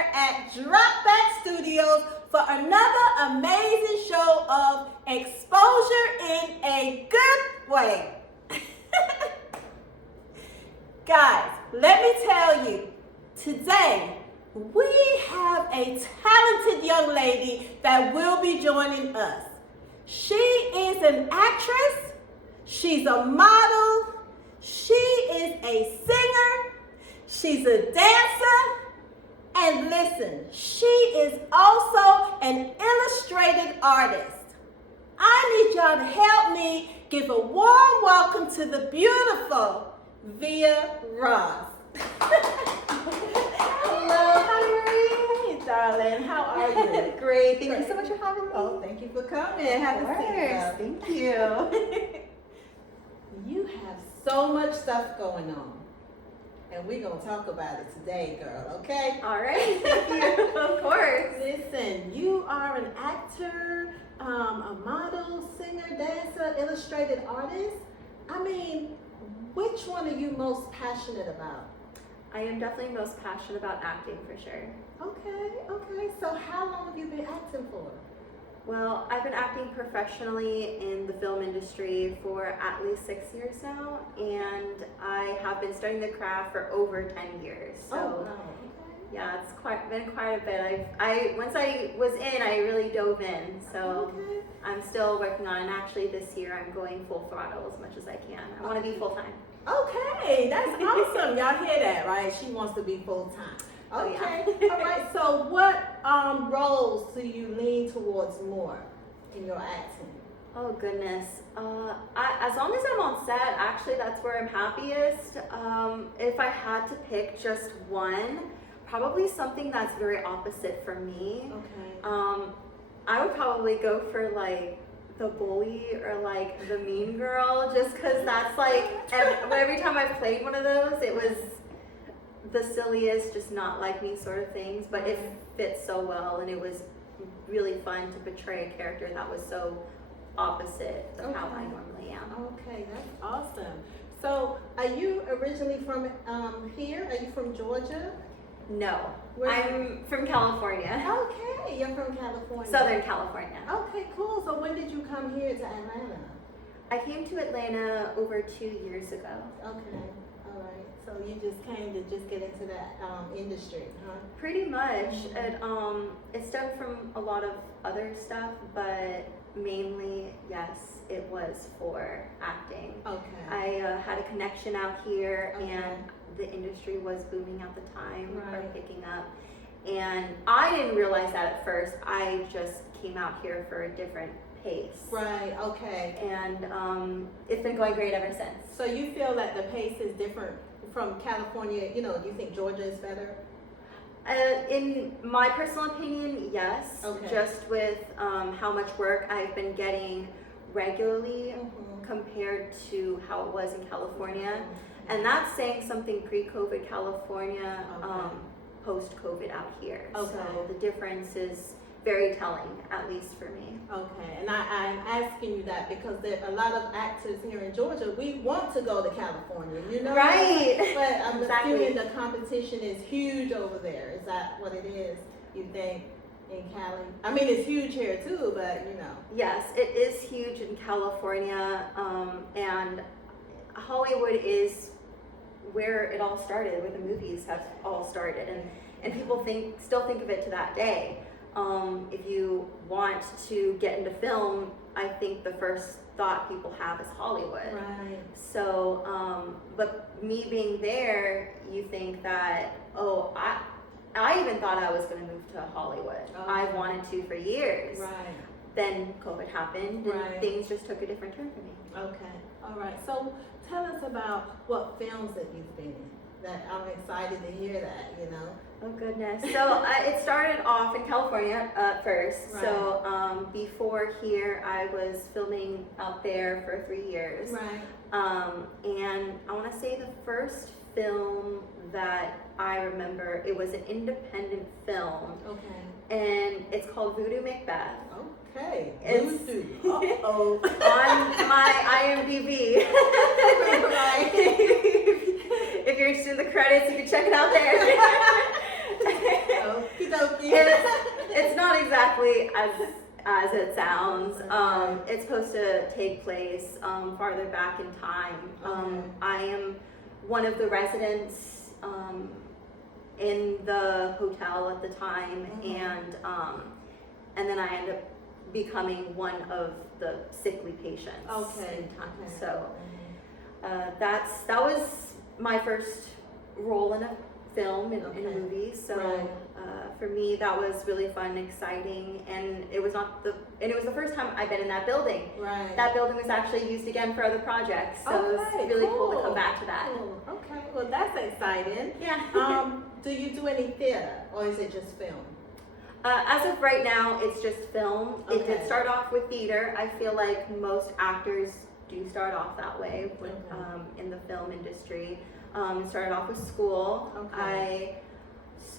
here at Dropback Studios for another amazing show of exposure in a good way. Guys, let me tell you, today we have a talented young lady that will be joining us. She is an actress, she's a model, she is a singer, she's a dancer, and listen, she is also an illustrated artist. I need y'all to help me give a warm welcome to the beautiful Via Roz. Hello, hi Marie. Hey, darling, how are you? Great, thank you so much for having me. Oh, thank you for coming. Have a seat. Thank you. You have so much stuff going on, and we're going to talk about it today, girl, okay? All right, thank you. Of course. Listen, you are an actor, a model, singer, dancer, illustrated artist. I mean, which one are you most passionate about? I am definitely most passionate about acting for sure. Okay. So how long have you been acting for? Well, I've been acting professionally in the film industry for at least 6 years now, and I have been studying the craft for over 10 years. So, oh, no. yeah, it's been quite a bit. Once I was in, I really dove in. So I'm still working on it. And actually, this year I'm going full throttle as much as I can. I want to be full time. Okay, that's awesome. Y'all hear that, right? She wants to be full time. Okay. Oh, yeah. All right. So, what roles do you lean towards more in your acting? Oh goodness. As long as I'm on set, actually, that's where I'm happiest. If I had to pick just one, probably something that's very opposite for me. Okay. I would probably go for like the bully or like the mean girl, just because that's like every time I've played one of those, it was the silliest, just not like me sort of things, but it fits so well, and it was really fun to portray a character that was so opposite of how I normally am. Okay, that's awesome. So, are you originally from here? Are you from Georgia? No, Where? I'm from California. Okay, you're from California. Southern California. Okay, cool. So when did you come here to Atlanta? I came to Atlanta over 2 years ago. Okay, all right. So you just came to just get into that industry, huh? Pretty much. It stemmed from a lot of other stuff, but mainly, yes, it was for acting. Okay. I had a connection out here, Okay. and the industry was booming at the time, or Right. picking up. And I didn't realize that at first. I just came out here for a different pace. Right, okay. And it's been going great ever since. So you feel that the pace is different from California, do you think Georgia is better? In my personal opinion, yes. Okay. Just with how much work I've been getting regularly compared to how it was in California. And that's saying something pre-COVID California, post-COVID out here. Okay. So the difference is very telling, at least for me. Okay, and I'm asking you that because there are a lot of actors here in Georgia. We want to go to California, Right. But I'm Exactly. assuming the competition is huge over there. Is that what it is, you think, in Cali? I mean, it's huge here too, but Yes, it is huge in California, and Hollywood is where it all started, where the movies have all started, and people still think of it to that day. If you want to get into film, I think the first thought people have is Hollywood. Right. So, but me being there, you think that, I even thought I was going to move to Hollywood. Oh. I wanted to for years. Right. Then COVID happened, and Right. things just took a different turn for me. Okay. All right. So tell us about what films that you've been in. That I'm excited to hear that, Oh goodness. So it started off in California first. Right. So before here, I was filming out there for 3 years. Right. And I want to say the first film that I remember, it was an independent film, Okay. and it's called Voodoo Macbeth. Okay. It's- Voodoo. Uh-oh. On my IMDb. Right. If you're interested in the credits, you can check it out there. Okie dokie. It's not exactly as it sounds. It's supposed to take place farther back in time. I am one of the residents in the hotel at the time, and then I end up becoming one of the sickly patients. Okay. In time. So that was my first role in a film, in a movie. So for me, that was really fun, exciting, and it was the first time I've been in that building. Right. That building was actually used again for other projects, so it was really cool to come back to that. Cool. Okay, well that's exciting. Yeah. Do you do any theater, or is it just film? As of right now, it's just film. It did Okay. start off with theater. I feel like most actors do start off that way with, in the film industry. It started off with school. Okay.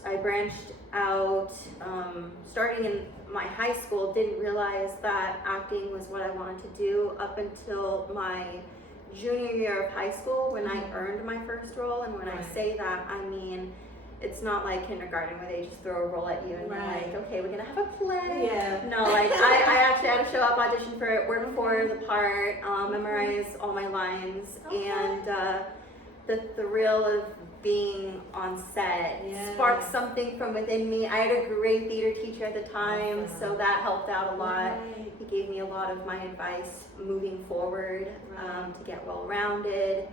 I branched out, starting in my high school, didn't realize that acting was what I wanted to do up until my junior year of high school when I earned my first role. And when I say that, I mean, it's not like kindergarten where they just throw a role at you and you're like, okay, we're gonna have a play. Yeah. No, like I actually had to show up, audition for it, work for the part, memorize all my lines, and the thrill of being on set sparked something from within me. I had a great theater teacher at the time, so that helped out a lot. He gave me a lot of my advice moving forward to get well-rounded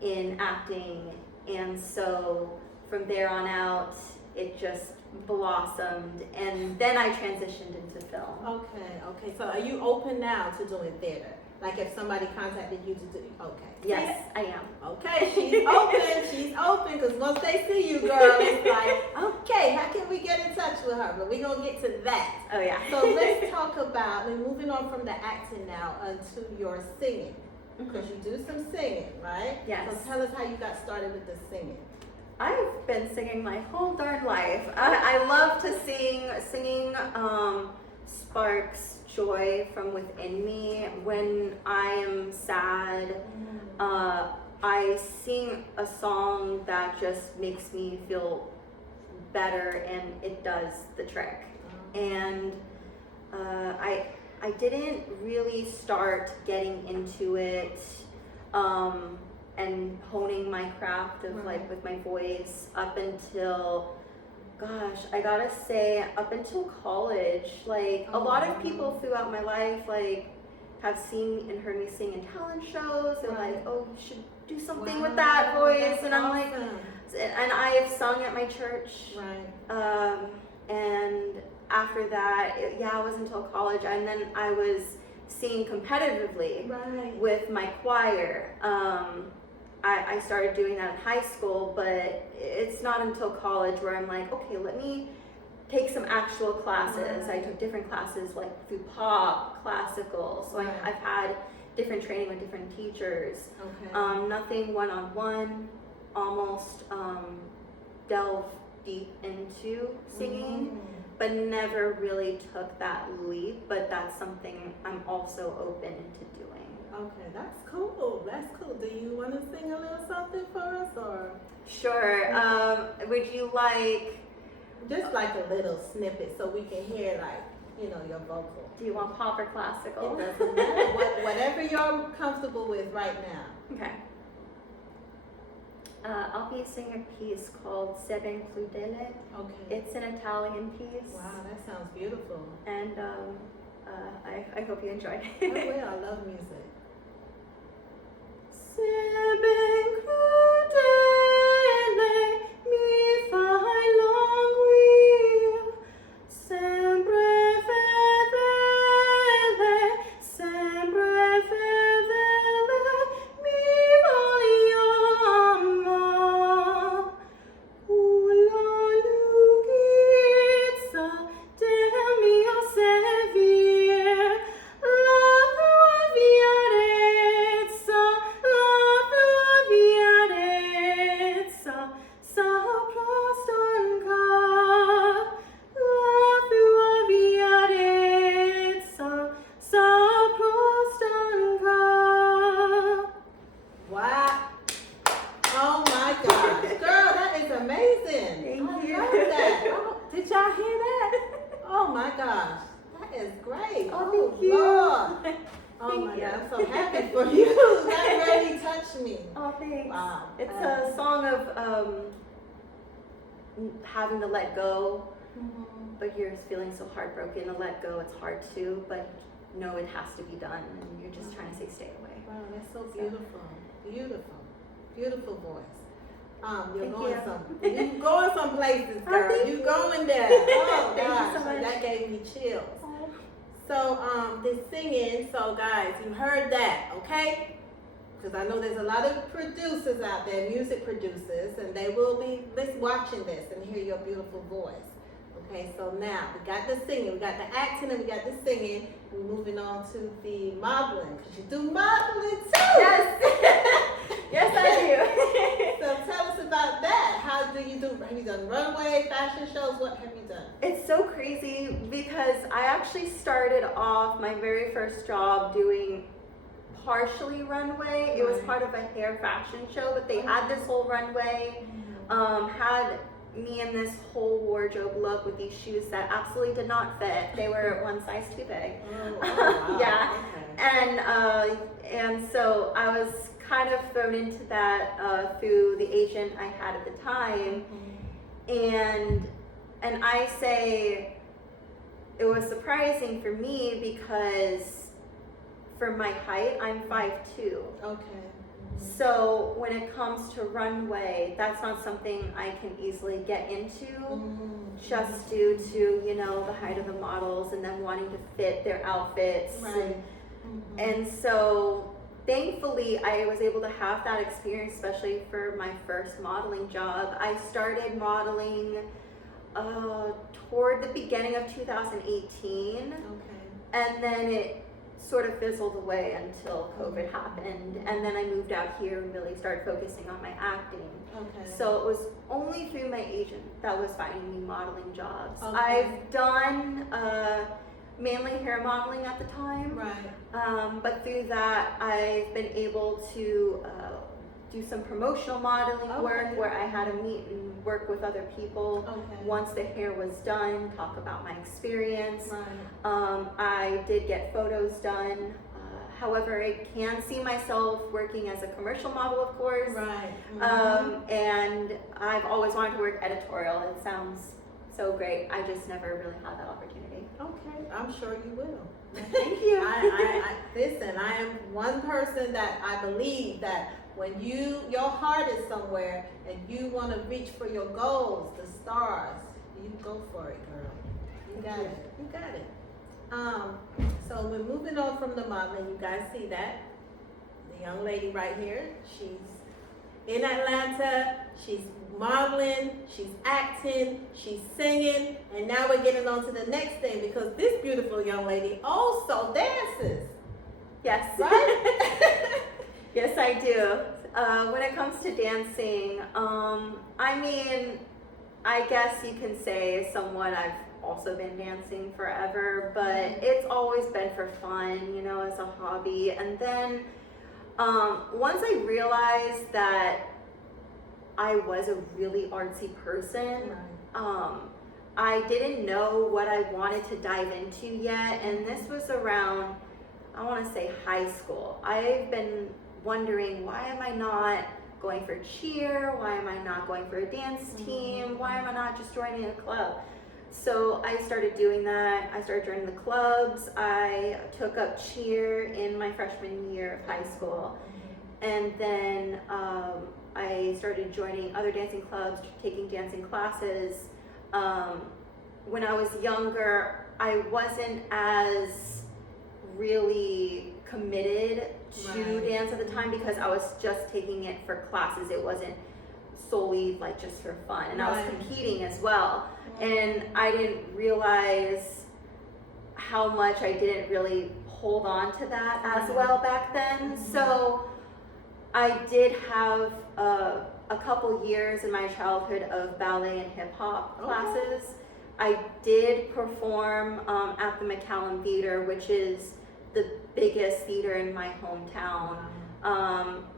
in acting, and so from there on out, it just blossomed, and then I transitioned into film. Okay. So are you open now to doing theater? Like if somebody contacted you to do, Yes, I am. Okay, she's open, because once they see you, girl, it's like, okay, how can we get in touch with her? But we're going to get to that. Oh, yeah. So let's talk about, we're moving on from the acting now into your singing, because you do some singing, right? Yes. So tell us how you got started with the singing. I've been singing my whole darn life. I love to sing. Singing sparks joy from within me. When I am sad, I sing a song that just makes me feel better, and it does the trick. And I didn't really start getting into it and honing my craft of like with my voice up until, gosh, I gotta say, up until college. Like a lot of people throughout my life like have seen and heard me sing in talent shows. They're like, oh, you should do something with that voice. And I'm like, and I have sung at my church. And after that, it wasn't until college, and then I was singing competitively with my choir. I started doing that in high school, but it's not until college where I'm like, okay, let me take some actual classes. I took different classes like through pop, classical, so I've had different training with different teachers. Nothing one-on-one, almost delve deep into singing, but never really took that leap, but that's something I'm also open to doing. Okay, that's cool. Do you want to sing a little something for us, or? Sure. Would you like? Just like a little snippet so we can hear, like, your vocal. Do you want pop or classical? It doesn't matter. Whatever you're comfortable with right now. Okay. I'll be singing a piece called Se ben crudele. Okay. It's an Italian piece. Wow, that sounds beautiful. And I hope you enjoy I it. will. I love music. Se ben crudele mi fai languir, sempre fedele, mi voglio amar, la lunghezza del mio servir, la tua viarezza, my gosh. That is great. Oh, thank you. Lord. Oh Thank my you. God, I'm so happy for you. That really touched me. Oh, thanks. Wow. It's a song of having to let go, but you're feeling so heartbroken to let go. It's hard to, but no, it has to be done, and you're just trying to stay away. Wow, that's so beautiful. Beautiful. Beautiful voice. You're Thank going some places, girl. thank You're you. going there. Oh Thank you gosh, so much. that gave me chills. So the singing, so guys, you heard that, okay? Because I know there's a lot of producers out there, music producers, and they will be watching this and hear your beautiful voice. Okay, so now we got the singing, we got the acting, and we got the singing. We're moving on to the modeling, because you do modeling too. Yes, yes, I do. So tell us about that. How do you do? Have you done runway, fashion shows? What have you done? It's so crazy because I actually started off my very first job doing partially runway. It was Right. part of a hair fashion show, but they had this whole runway, had me in this whole wardrobe look with these shoes that absolutely did not fit. They were one size too big. Oh, wow. Yeah. Okay. And so I was kind of thrown into that through the agent I had at the time, and I say it was surprising for me because for my height, I'm 5'2". Okay. So when it comes to runway, that's not something I can easily get into, just due to, you know, the height of the models and them wanting to fit their outfits. Right. And so thankfully I was able to have that experience, especially for my first modeling job. I started modeling toward the beginning of 2018, Okay. and then it sort of fizzled away until COVID happened, and then I moved out here and really started focusing on my acting. Okay. So it was only through my agent that was finding me modeling jobs. Okay. I've done mainly hair modeling at the time, Right. but through that I've been able to do some promotional modeling work Okay. where I had to meet and work with other people. Okay. Once the hair was done, talk about my experience. Right. I did get photos done. However, I can see myself working as a commercial model, of course. Right. And I've always wanted to work editorial. It sounds so great. I just never really had that opportunity. Okay. I'm sure you will. Thank you. Listen, I am one person that I believe that when your heart is somewhere and you want to reach for your goals, the stars, you go for it, girl. You got it. You got it. So we're moving on from the modeling. You guys see that? The young lady right here, she's in Atlanta, she's modeling, she's acting, she's singing, and now we're getting on to the next thing because this beautiful young lady also dances. Yes. Right? Yes, I do. When it comes to dancing, I mean, I guess you can say somewhat I've also been dancing forever, but it's always been for fun, you know, as a hobby. And then once I realized that I was a really artsy person, I didn't know what I wanted to dive into yet, and this was around, I want to say, high school. I've been wondering, why am I not going for cheer? Why am I not going for a dance team? Why am I not just joining a club? So I started doing that. I started joining the clubs. I took up cheer in my freshman year of high school. And then I started joining other dancing clubs, taking dancing classes. When I was younger, I wasn't as really committed to dance at the time because I was just taking it for classes. It wasn't solely like just for fun, and I was competing as well. And I didn't realize how much I didn't really hold on to that as well back then. So I did have a couple years in my childhood of ballet and hip hop classes. I did perform at the McCallum Theater, which is the biggest theater in my hometown.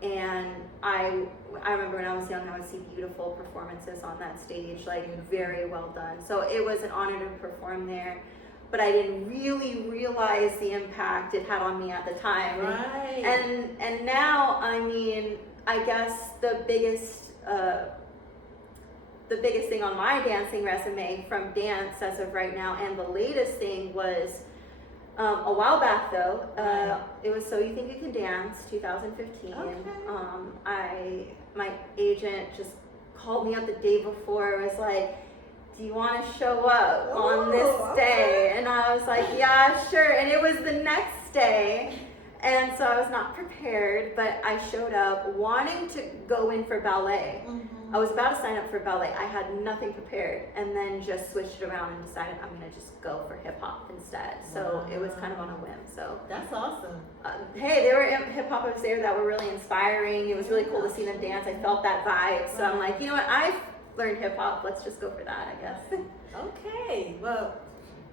And I remember when I was young, I would see beautiful performances on that stage, like very well done. So it was an honor to perform there. but I didn't really realize the impact it had on me at the time. Right. And now, I mean, I guess the biggest thing on my dancing resume from dance as of right now, and the latest thing was a while back though. It was So You Think You Can Dance, 2015. Okay. My agent just called me up the day before. It was like, do you want to show up on this day? Okay. And I was like, yeah, sure. And it was the next day. And so I was not prepared, but I showed up wanting to go in for ballet. I was about to sign up for ballet. I had nothing prepared, and then just switched it around and decided I'm going to just go for hip hop instead. So it was kind of on a whim. So that's awesome. Hey, there were hip hoppers there that were really inspiring. It was really cool to see them dance. I felt that vibe. So I'm like, you know what? I've learned hip hop. Let's just go for that, I guess. Okay. Well,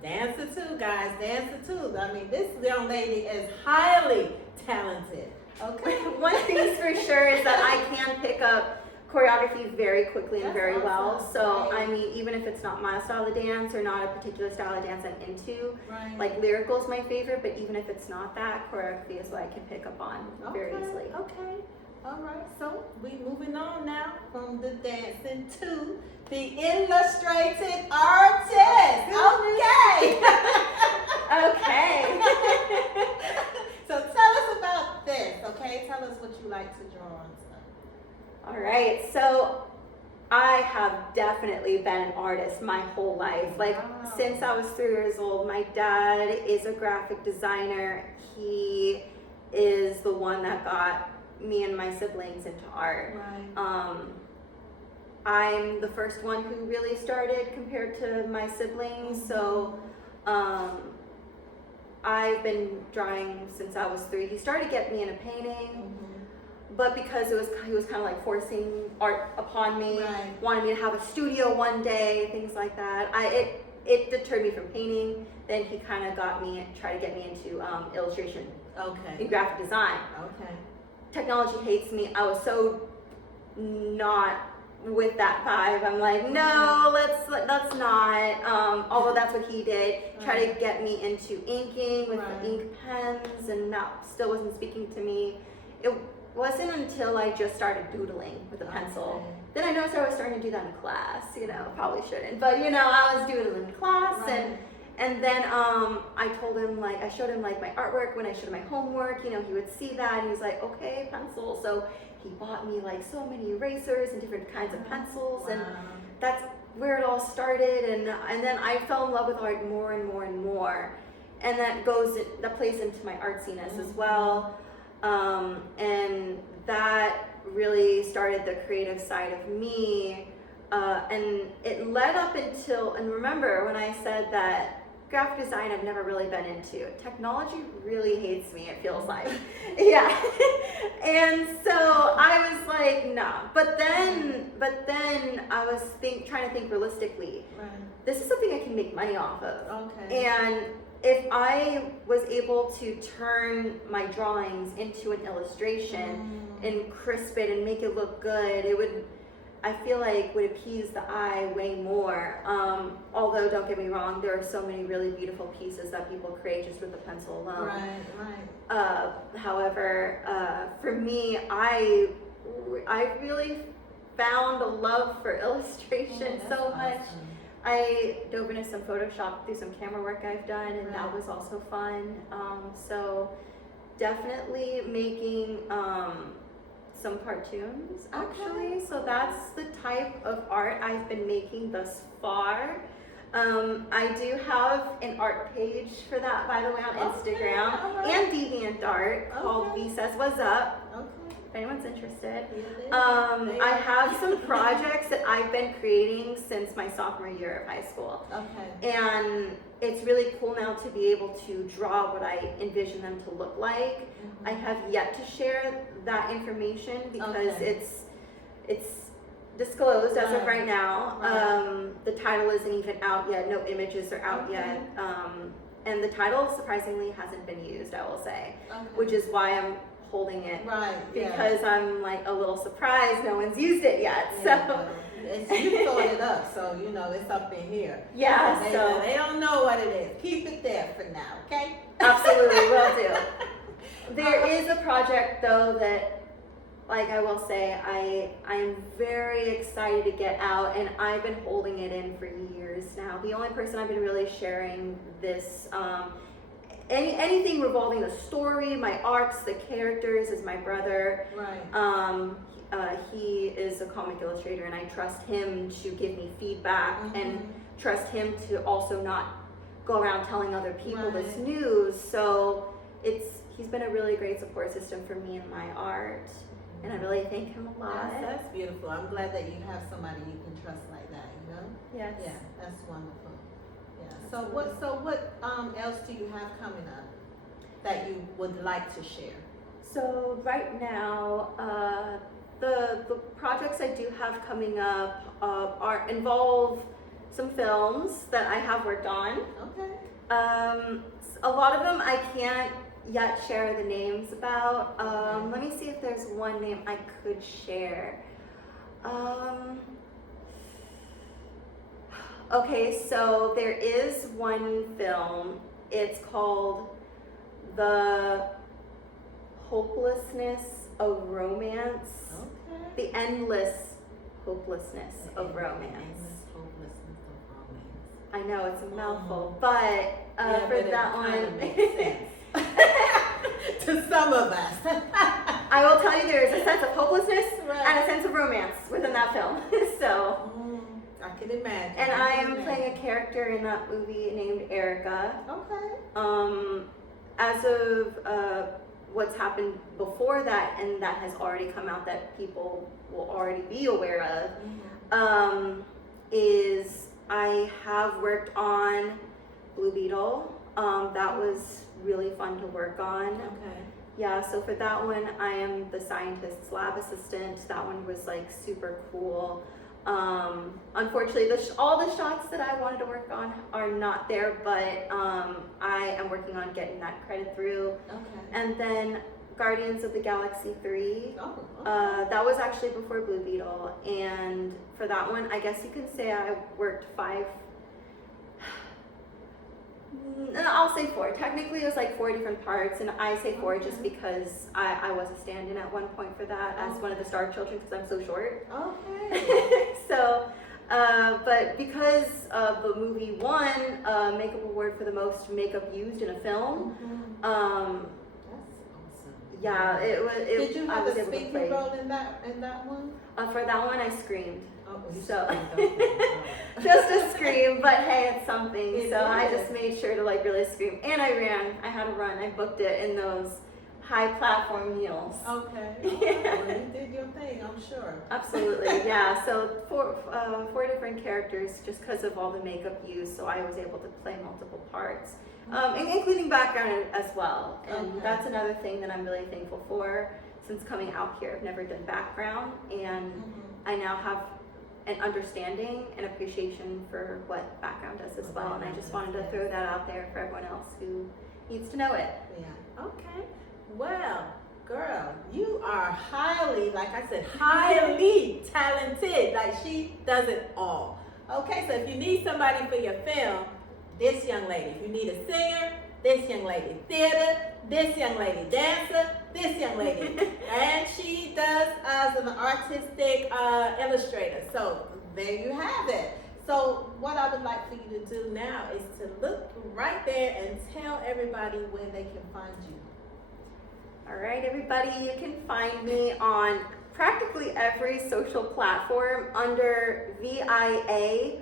dancer too, guys. Dancer too. I mean, this young lady is highly talented. Okay. One thing's for sure is that I can pick up choreography very quickly and very well. So I mean, even if it's not my style of dance or not a particular style of dance I'm into, like lyrical is my favorite, but even if it's not that, choreography is what I can pick up on very easily. Okay. All right. So we moving on now from the dancing to the illustrated artist. Okay. Okay. So tell us about this. Okay. Tell us what you like to draw on. All right, so I have definitely been an artist my whole life. Like since I was 3 years old, my dad is a graphic designer. He is the one that got me and my siblings into art. I'm the first one who really started compared to my siblings. So I've been drawing since I was 3. He started getting me into painting. But because he was kind of like forcing art upon me, wanted me to have a studio one day, things like that. It deterred me from painting. Then he kind of tried to get me into illustration, and graphic design. Technology hates me. I was so not with that vibe. I'm like, no, let's not. Although that's what he did, try to get me into inking with the ink pens, and that still wasn't speaking to me. It wasn't until I just started doodling with a pencil. Then I noticed I was starting to do that in class. Probably shouldn't, but I was doodling in class, and then I told him, like, I showed him like my artwork when I showed him my homework. He would see that, and he was like, okay, pencil. So he bought me like so many erasers and different kinds of pencils, and that's where it all started. And then I fell in love with art more and more and more, and that plays into my artsiness as well. And that really started the creative side of me, and it led up until, and remember when I said that graphic design I've never really been into. Technology really hates me, it feels like. Yeah. And so I was like, nah. But then I was trying to think realistically. This is something I can make money off of. And if I was able to turn my drawings into an illustration and crisp it and make it look good, it would, I feel like, would appease the eye way more. Although, don't get me wrong, there are so many really beautiful pieces that people create just with a pencil alone. However, for me, I really found a love for illustration so much. I dove into some Photoshop through some camera work I've done, and that was also fun. So definitely making some cartoons, actually. So that's the type of art I've been making thus far. I do have an art page for that, by the way, on Instagram and DeviantArt called V Says What's Up. If anyone's interested. I have some projects that I've been creating since my sophomore year of high school. And it's really cool now to be able to draw what I envision them to look like. I have yet to share that information because it's disclosed as of right now. The title isn't even out yet. No images are out yet. And the title surprisingly hasn't been used, I will say, which is why I'm holding it, because I'm like a little surprised no one's used it yet. So You thought it up, so you know it's up in here. Yeah, so they don't know what it is. Keep it there for now, okay? Absolutely, will do. There is a project though that, like I will say, I'm very excited to get out, and I've been holding it in for years now. The only person I've been really sharing this, anything revolving the story, my arcs, the characters, is my brother. Right. He is a comic illustrator, and I trust him to give me feedback, and trust him to also not go around telling other people this news. So he's been a really great support system for me in my art, and I really thank him a lot. That's beautiful. I'm glad that you have somebody you can trust like that, you know? Yes. Yeah, that's wonderful. Yeah. So what else do you have coming up that you would like to share? So right now, the projects I do have coming up involve some films that I have worked on. Okay. A lot of them I can't yet share the names about. Let me see if there's one name I could share. Okay, so there is one film. It's called The Hopelessness of Romance. Okay. The Endless Hopelessness of Romance. Endless hopelessness of romance. I know it's a mouthful, but Yeah, for but that it one, kinda makes sense. To some of us. I will tell you there is a sense of hopelessness Right. and a sense of romance within that film. So, I can imagine. and I am playing a character in that movie named Erica. Okay. As of what's happened before that, and that has already come out that people will already be aware of, is I have worked on Blue Beetle. That was really fun to work on. Okay. Yeah, so for that one, I am the scientist's lab assistant. That one was like super cool. Unfortunately, all the shots that I wanted to work on are not there, but I am working on getting that credit through. Okay. And then Guardians of the Galaxy 3. Oh, okay. That was actually before Blue Beetle, and for that one, I guess you can say I worked 5. I'll say 4. Technically, it was like 4 different parts, and I say 4 just because I was a stand-in at one point for that as one of the star children because I'm so short. Okay. So, but because of the movie won Makeup Award for the most makeup used in a film, That's awesome. yeah, it was. Did you have I was a able to speaking play. role in that one? For that one, I screamed. Oh, you So- screamed, okay. Just a scream, but hey, it's something. It So I is. just made sure to like really scream, and I ran. I had to run. I booked it in those high platform heels. Okay. Yeah. Well, you did your thing, I'm sure. Absolutely, yeah. So 4 different characters, just because of all the makeup used. So I was able to play multiple parts, including background as well. And Okay. that's another thing that I'm really thankful for. Since coming out here, I've never done background, and I now have an understanding and appreciation for what background does as well. And I just wanted to throw that out there for everyone else who needs to know it. Yeah. Okay. Well, girl, you are highly, like I said, highly talented. Like she does it all. Okay, so if you need somebody for your film, this young lady. If you need a singer, this young lady. Theater, this young lady. Dancer, this young lady. And she does as an artistic illustrator. So there you have it. So what I would like for you to do now is to look right there and tell everybody where they can find you. All right, everybody, you can find me on practically every social platform under VIA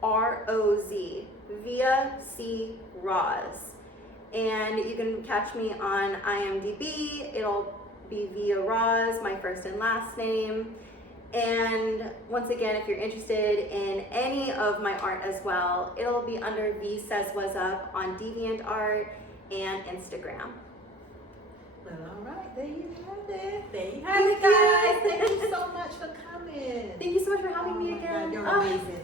CROZ, Via C Roz. And you can catch me on IMDb. It'll be Via Roz, my first and last name. And once again, if you're interested in any of my art as well, it'll be under V Says Was Up on DeviantArt and Instagram. Well, all right, there you have it. There you have it, guys. Thank you so much for coming. Thank you so much for having Oh me my again. God, you're Oh, amazing.